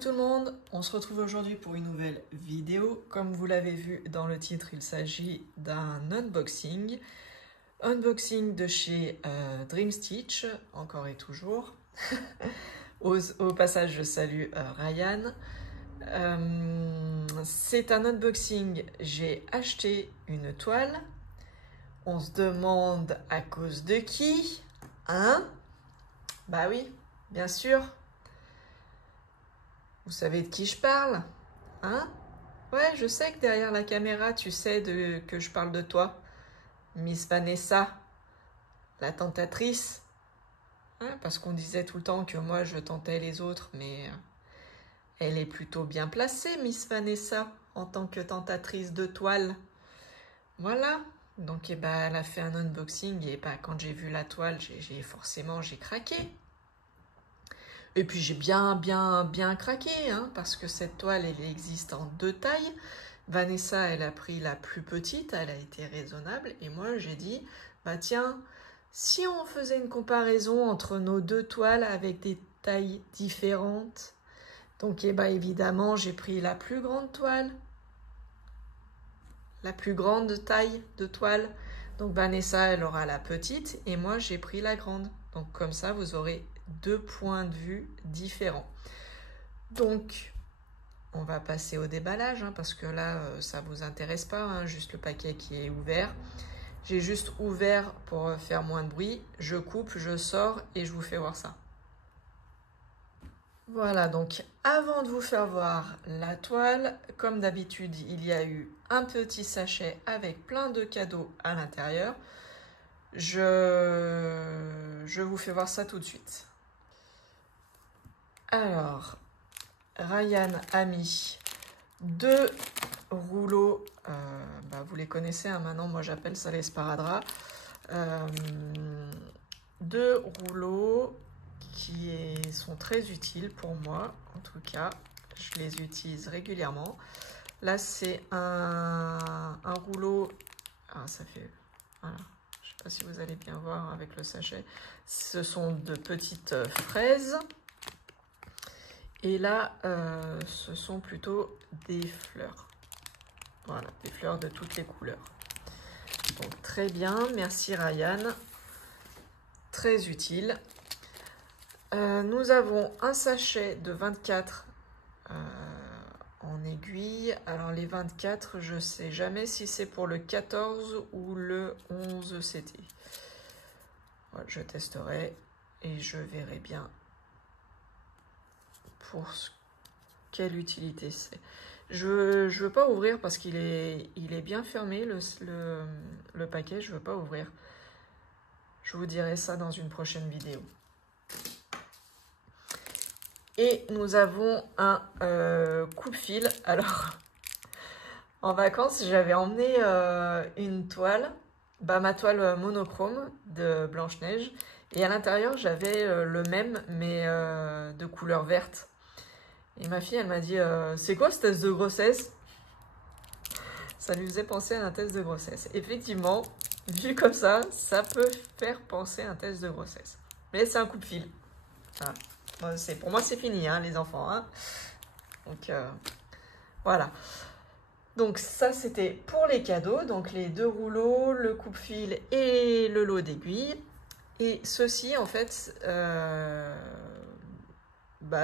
tout le monde, on se retrouve aujourd'hui pour une nouvelle vidéo. Comme vous l'avez vu dans le titre, il s'agit d'un unboxing. Unboxing de chez Dream Stitch, encore et toujours. Au passage, je salue Ryan. C'est un unboxing, j'ai acheté une toile. On se demande à cause de qui, hein? Bah oui, bien sûr. Vous savez de qui je parle? Hein? Ouais, je sais que derrière la caméra, tu sais que je parle de toi. Miss Vanessa, la tentatrice. Hein, parce qu'on disait tout le temps que moi, je tentais les autres, mais elle est plutôt bien placée, Miss Vanessa, en tant que tentatrice de toile. Voilà. Donc, elle a fait un unboxing et quand j'ai vu la toile, forcément, j'ai craqué. Et puis j'ai bien craqué, hein, parce que cette toile, elle existe en deux tailles. Vanessa, elle a pris la plus petite, elle a été raisonnable. Et moi, j'ai dit, bah tiens, si on faisait une comparaison entre nos deux toiles avec des tailles différentes. Donc, évidemment, j'ai pris la plus grande toile. La plus grande taille de toile. Donc, Vanessa, elle aura la petite et moi, j'ai pris la grande. Donc, comme ça, vous aurez deux points de vue différents. Donc, on va passer au déballage, hein, parce que là, ça ne vous intéresse pas, hein, juste le paquet qui est ouvert. J'ai juste ouvert pour faire moins de bruit. Je coupe, je sors et je vous fais voir ça. Voilà, donc avant de vous faire voir la toile, comme d'habitude, il y a eu un petit sachet avec plein de cadeaux à l'intérieur. Je vous fais voir ça tout de suite. Alors, Ryan a mis deux rouleaux, vous les connaissez, hein, maintenant moi j'appelle ça les sparadraps. Deux rouleaux qui sont très utiles pour moi, en tout cas, je les utilise régulièrement. Là c'est un rouleau, ça fait, voilà, je ne sais pas si vous allez bien voir avec le sachet, ce sont de petites fraises. Et là, ce sont plutôt des fleurs. Voilà, des fleurs de toutes les couleurs. Donc, très bien, merci Ryan. Très utile. Nous avons un sachet de 24 en aiguille. Alors, les 24, je ne sais jamais si c'est pour le 14 ou le 11 CT. Voilà, je testerai et je verrai bien pour quelle utilité c'est. Je veux pas ouvrir parce qu'il est bien fermé, le paquet, je veux pas ouvrir. Je vous dirai ça dans une prochaine vidéo. Et nous avons un coupe-fil. Alors, en vacances, j'avais emmené une toile, ma toile monochrome de Blanche-Neige. Et à l'intérieur, j'avais le même, mais de couleur verte. Et ma fille, elle m'a dit, c'est quoi ce test de grossesse? Ça lui faisait penser à un test de grossesse. Effectivement, vu comme ça, ça peut faire penser à un test de grossesse. Mais c'est un coupe-fil. Voilà. Pour moi, c'est fini, hein, les enfants. Hein. Donc, voilà. Donc, ça, c'était pour les cadeaux. Donc, les deux rouleaux, le coupe-fil et le lot d'aiguilles. Et ceci, en fait...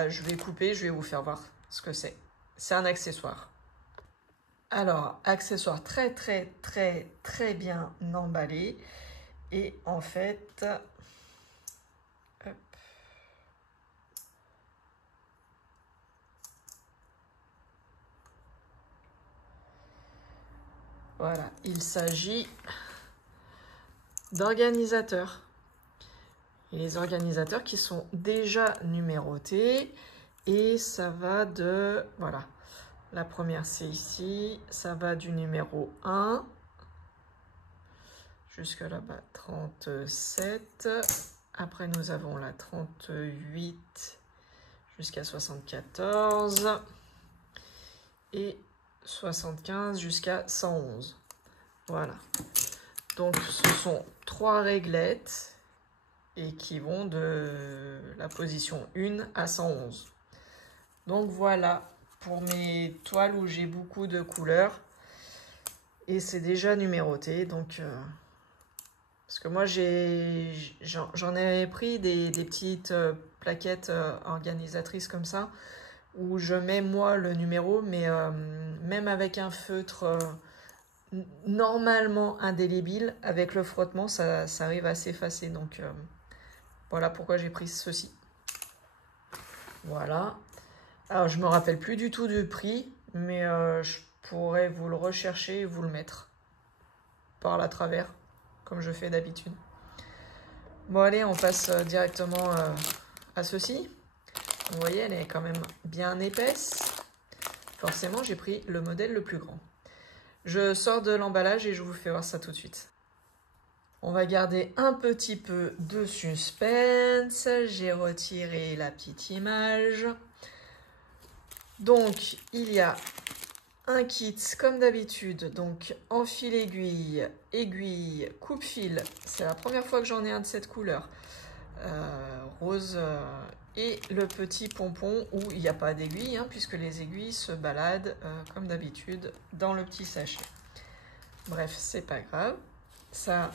je vais couper, je vais vous faire voir ce que c'est. C'est un accessoire. Alors, accessoire très bien emballé. Et en fait, hop. Voilà, il s'agit d'organisateurs. Et les organisateurs qui sont déjà numérotés. Et ça va de... Voilà. La première, c'est ici. Ça va du numéro 1 jusqu'à là-bas, 37. Après, nous avons la 38 jusqu'à 74. Et 75 jusqu'à 111. Voilà. Donc, ce sont 3 réglettes et qui vont de la position 1 à 111. Donc voilà, pour mes toiles où j'ai beaucoup de couleurs. Et c'est déjà numéroté, donc... parce que moi, j'en ai pris des petites plaquettes organisatrices comme ça, où je mets moi le numéro, mais même avec un feutre normalement indélébile, avec le frottement, ça arrive à s'effacer. Donc voilà pourquoi j'ai pris ceci. Voilà. Alors je me rappelle plus du tout du prix, mais je pourrais vous le rechercher et vous le mettre par la travers, comme je fais d'habitude. Bon allez, on passe directement à ceci. Vous voyez, elle est quand même bien épaisse. Forcément, j'ai pris le modèle le plus grand. Je sors de l'emballage et je vous fais voir ça tout de suite. On va garder un petit peu de suspense. J'ai retiré la petite image. Donc, il y a un kit comme d'habitude. Donc, en fil aiguille, aiguille, coupe-fil. C'est la première fois que j'en ai un de cette couleur. Rose et le petit pompon où il n'y a pas d'aiguille, hein, puisque les aiguilles se baladent comme d'habitude dans le petit sachet. Bref, c'est pas grave. Ça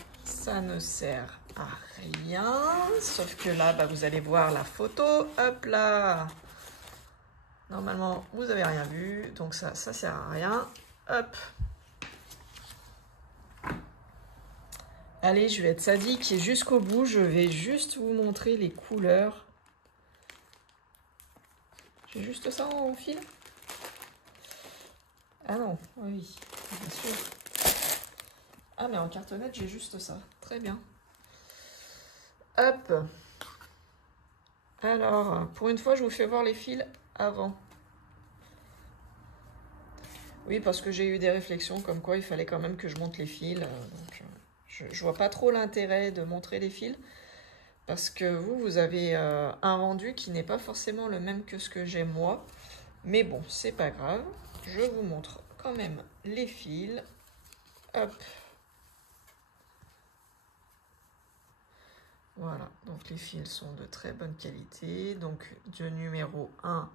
ne sert à rien. Sauf que là, bah, vous allez voir la photo. Hop là! Normalement, vous n'avez rien vu. Donc ça sert à rien. Hop! Allez, je vais être sadique et jusqu'au bout, je vais juste vous montrer les couleurs. J'ai juste ça en fil? Ah non, oui, bien sûr. Ah mais en cartonnette, j'ai juste ça. Très bien. Hop. Alors, pour une fois, je vous fais voir les fils avant. Oui, parce que j'ai eu des réflexions comme quoi il fallait quand même que je monte les fils. Donc, je vois pas trop l'intérêt de montrer les fils. Parce que vous avez un rendu qui n'est pas forcément le même que ce que j'ai moi. Mais bon, c'est pas grave. Je vous montre quand même les fils. Hop. Voilà, donc les fils sont de très bonne qualité. Donc du numéro 1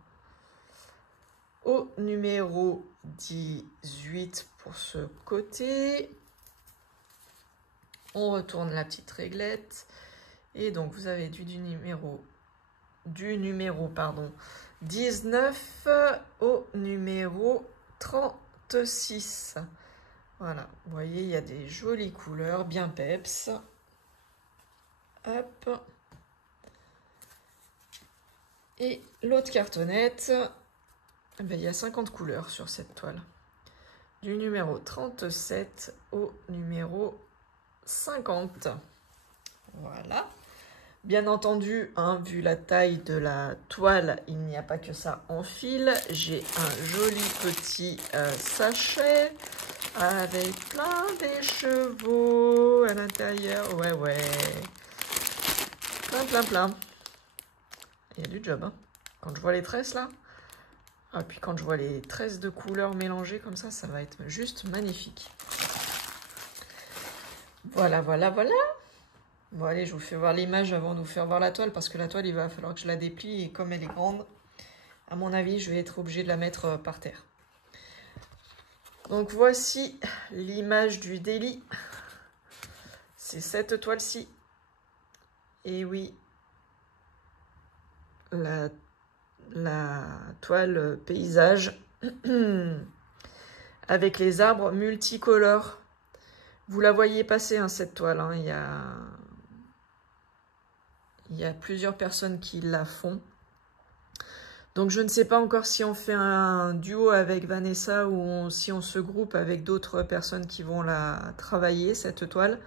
au numéro 18 pour ce côté. On retourne la petite réglette. Et donc vous avez du numéro 19 au numéro 36. Voilà, vous voyez, il y a des jolies couleurs, bien peps. Hop. Et l'autre cartonnette, il y a 50 couleurs sur cette toile. Du numéro 37 au numéro 50. Voilà. Bien entendu, hein, vu la taille de la toile, il n'y a pas que ça en fil. J'ai un joli petit sachet avec plein d'écheveaux à l'intérieur. Ouais. Plein. Il y a du job, hein. Quand je vois les tresses là, et puis quand je vois les tresses de couleurs mélangées comme ça va être juste magnifique. Voilà. Bon allez, je vous fais voir l'image avant de vous faire voir la toile, parce que la toile, il va falloir que je la déplie, et comme elle est grande, à mon avis, je vais être obligée de la mettre par terre. Donc voici l'image du délit. C'est cette toile-ci. Et oui, la toile paysage avec les arbres multicolores. Vous la voyez passer, hein, cette toile, hein. Il y a plusieurs personnes qui la font. Donc je ne sais pas encore si on fait un duo avec Vanessa ou si on se groupe avec d'autres personnes qui vont la travailler, cette toile.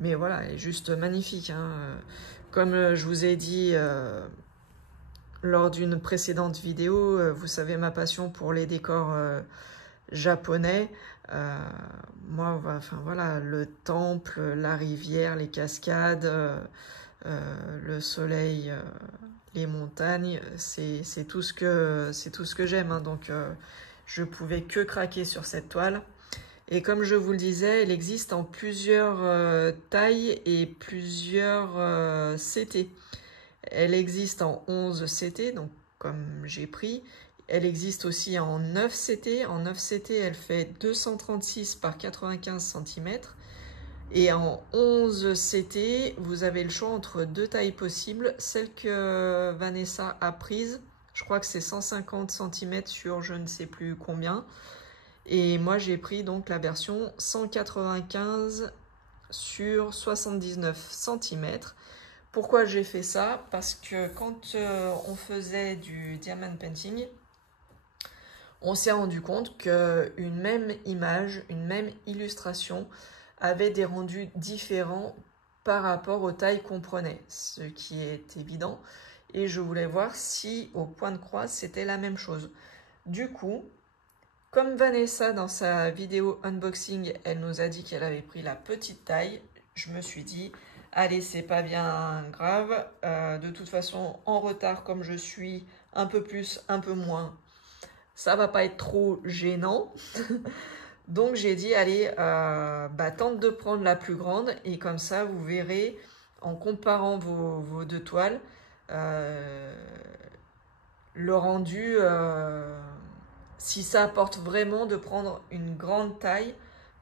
Mais voilà, elle est juste magnifique, hein. Comme je vous ai dit lors d'une précédente vidéo, vous savez ma passion pour les décors japonais. Moi, enfin voilà, le temple, la rivière, les cascades, le soleil, les montagnes, c'est tout ce que j'aime, hein. Donc je pouvais que craquer sur cette toile. Et comme je vous le disais, elle existe en plusieurs tailles et plusieurs CT. Elle existe en 11 CT, donc comme j'ai pris. Elle existe aussi en 9 CT. En 9 CT, elle fait 236 par 95 cm. Et en 11 CT, vous avez le choix entre deux tailles possibles. Celle que Vanessa a prise, je crois que c'est 150 cm sur je ne sais plus combien. Et moi, j'ai pris donc la version 195 sur 79 cm. Pourquoi j'ai fait ça? Parce que quand on faisait du diamond painting, on s'est rendu compte qu'une même image, une même illustration avait des rendus différents par rapport aux tailles qu'on prenait, ce qui est évident. Et je voulais voir si au point de croix, c'était la même chose. Du coup, comme Vanessa, dans sa vidéo unboxing, elle nous a dit qu'elle avait pris la petite taille, je me suis dit, allez, c'est pas bien grave. De toute façon, en retard comme je suis, un peu plus, un peu moins, ça va pas être trop gênant. Donc j'ai dit, allez, tente de prendre la plus grande et comme ça, vous verrez, en comparant vos deux toiles, le rendu, si ça apporte vraiment de prendre une grande taille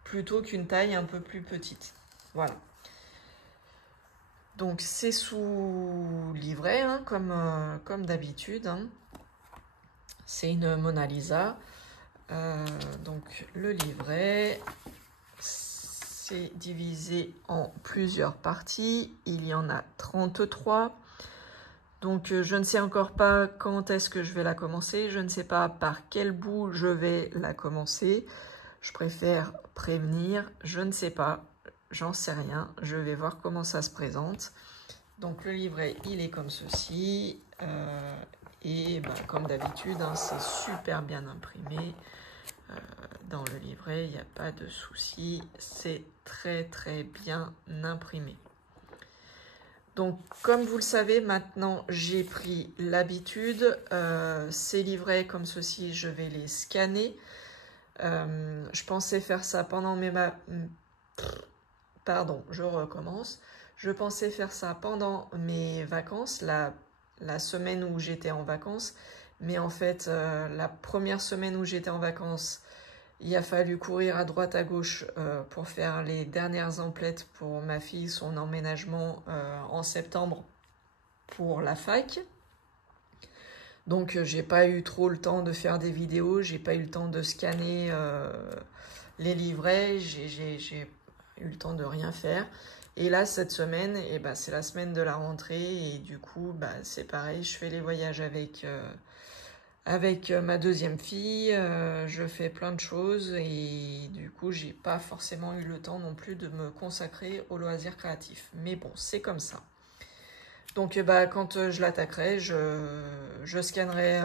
plutôt qu'une taille un peu plus petite. Voilà. Donc c'est sous livret, hein, comme d'habitude. Hein. C'est une Mona Lisa. Donc le livret, c'est divisé en plusieurs parties. Il y en a 33. Donc je ne sais encore pas quand est-ce que je vais la commencer. Je ne sais pas par quel bout je vais la commencer. Je préfère prévenir. Je ne sais pas. J'en sais rien. Je vais voir comment ça se présente. Donc le livret, il est comme ceci. Et comme d'habitude, hein, c'est super bien imprimé. Dans le livret, il n'y a pas de souci. C'est très très bien imprimé. Donc, comme vous le savez, maintenant, j'ai pris l'habitude. Ces livrets comme ceci, je vais les scanner. Je pensais faire ça pendant mes... Pardon, je recommence. Je pensais faire ça pendant mes vacances, la semaine où j'étais en vacances. Mais en fait, la première semaine où j'étais en vacances, il a fallu courir à droite à gauche pour faire les dernières emplettes pour ma fille, son emménagement en septembre pour la fac. Donc j'ai pas eu trop le temps de faire des vidéos, j'ai pas eu le temps de scanner les livrets, j'ai eu le temps de rien faire. Et là, cette semaine, c'est la semaine de la rentrée et du coup, c'est pareil, je fais les voyages avec ma deuxième fille, je fais plein de choses et du coup, j'ai pas forcément eu le temps non plus de me consacrer aux loisirs créatifs. Mais bon, c'est comme ça. Donc, quand je l'attaquerai, je scannerai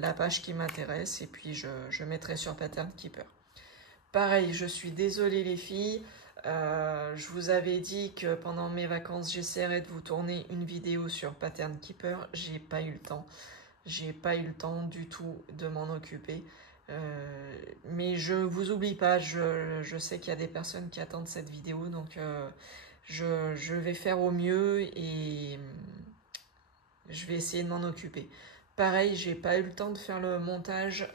la page qui m'intéresse et puis je mettrai sur Pattern Keeper. Pareil, je suis désolée les filles. Je vous avais dit que pendant mes vacances, j'essaierai de vous tourner une vidéo sur Pattern Keeper. J'ai pas eu le temps. J'ai pas eu le temps du tout de m'en occuper. Mais je vous oublie pas, je sais qu'il y a des personnes qui attendent cette vidéo, donc je vais faire au mieux et je vais essayer de m'en occuper. Pareil, j'ai pas eu le temps de faire le montage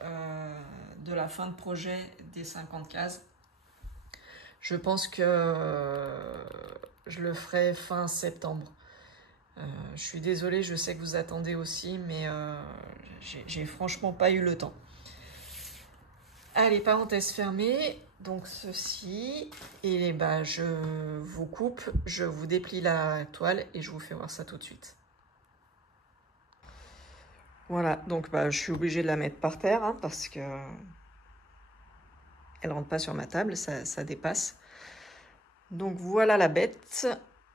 de la fin de projet des 50 cases. Je pense que je le ferai fin septembre. Je suis désolée, je sais que vous attendez aussi, mais j'ai franchement pas eu le temps. Allez, parenthèse fermée. Donc ceci, et je vous coupe, je vous déplie la toile et je vous fais voir ça tout de suite. Voilà, donc je suis obligée de la mettre par terre hein, parce que elle rentre pas sur ma table, ça dépasse. Donc voilà la bête.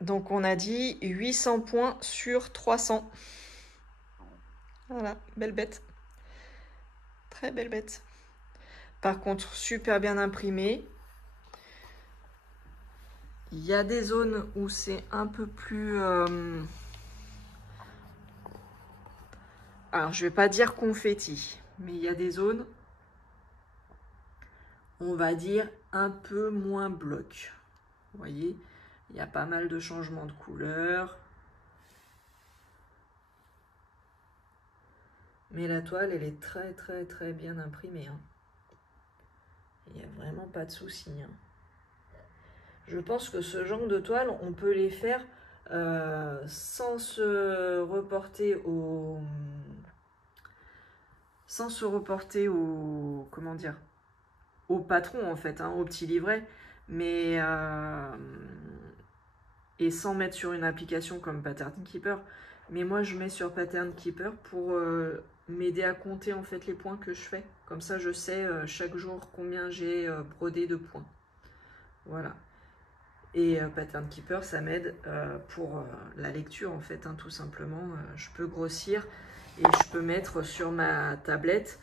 Donc on a dit 800 points sur 300. Voilà, belle bête. Très belle bête. Par contre, super bien imprimé. Il y a des zones où c'est un peu plus... Alors, je vais pas dire confetti, mais il y a des zones, on va dire, un peu moins bloc. Vous voyez, il y a pas mal de changements de couleur. Mais la toile, elle est très très très bien imprimée. Hein. Il n'y a vraiment pas de souci. Hein. Je pense que ce genre de toile, on peut les faire sans se reporter au... comment dire, au patron en fait, hein, au petit livret, mais et sans mettre sur une application comme Pattern Keeper. Mais moi, je mets sur Pattern Keeper pour m'aider à compter en fait les points que je fais. Comme ça, je sais chaque jour combien j'ai brodé de points. Voilà. Et Pattern Keeper, ça m'aide pour la lecture en fait, hein, tout simplement. Je peux grossir et je peux mettre sur ma tablette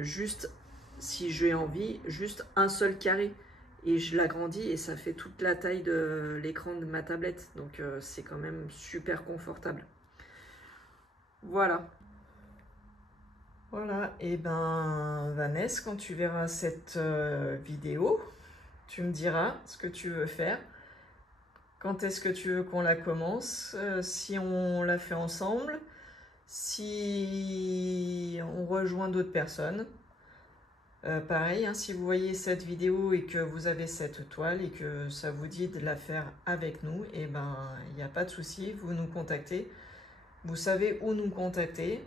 juste, si j'ai envie, juste un seul carré. Et je l'agrandis et ça fait toute la taille de l'écran de ma tablette. Donc c'est quand même super confortable. Voilà. Voilà, et ben Vanessa, quand tu verras cette vidéo, tu me diras ce que tu veux faire. Quand est-ce que tu veux qu'on la commence, si on la fait ensemble, si on rejoint d'autres personnes. Pareil, hein, si vous voyez cette vidéo et que vous avez cette toile et que ça vous dit de la faire avec nous, et ben il n'y a pas de souci, vous nous contactez. Vous savez où nous contacter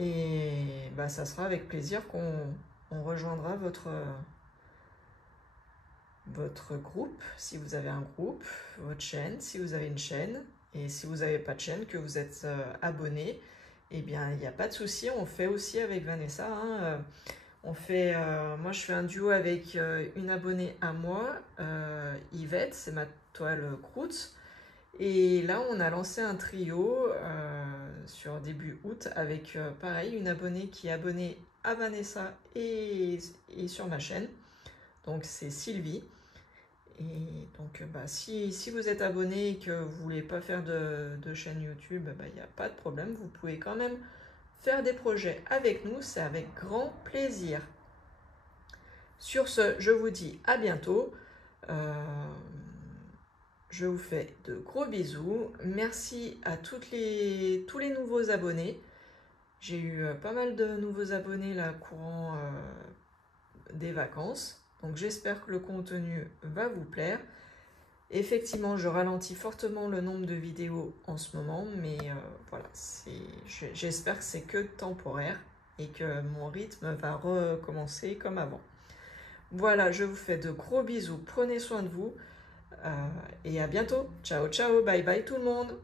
et ben, ça sera avec plaisir qu'on rejoindra votre groupe, si vous avez un groupe, votre chaîne, si vous avez une chaîne, et si vous n'avez pas de chaîne, que vous êtes abonné, eh bien, il n'y a pas de souci, on fait aussi avec Vanessa. Hein, moi, je fais un duo avec une abonnée à moi, Yvette, c'est ma toile Croûte. Et là, on a lancé un trio sur début août avec, pareil, une abonnée qui est abonnée à Vanessa et sur ma chaîne. Donc, c'est Sylvie. Et donc, si vous êtes abonné et que vous ne voulez pas faire de chaîne YouTube, il n'y a pas de problème. Vous pouvez quand même faire des projets avec nous. C'est avec grand plaisir. Sur ce, je vous dis à bientôt. Je vous fais de gros bisous. Merci à tous les nouveaux abonnés. J'ai eu pas mal de nouveaux abonnés là courant des vacances. Donc j'espère que le contenu va vous plaire. Effectivement, je ralentis fortement le nombre de vidéos en ce moment, mais voilà, j'espère que c'est que temporaire et que mon rythme va recommencer comme avant. Voilà, je vous fais de gros bisous, prenez soin de vous et à bientôt. Ciao, ciao, bye bye tout le monde.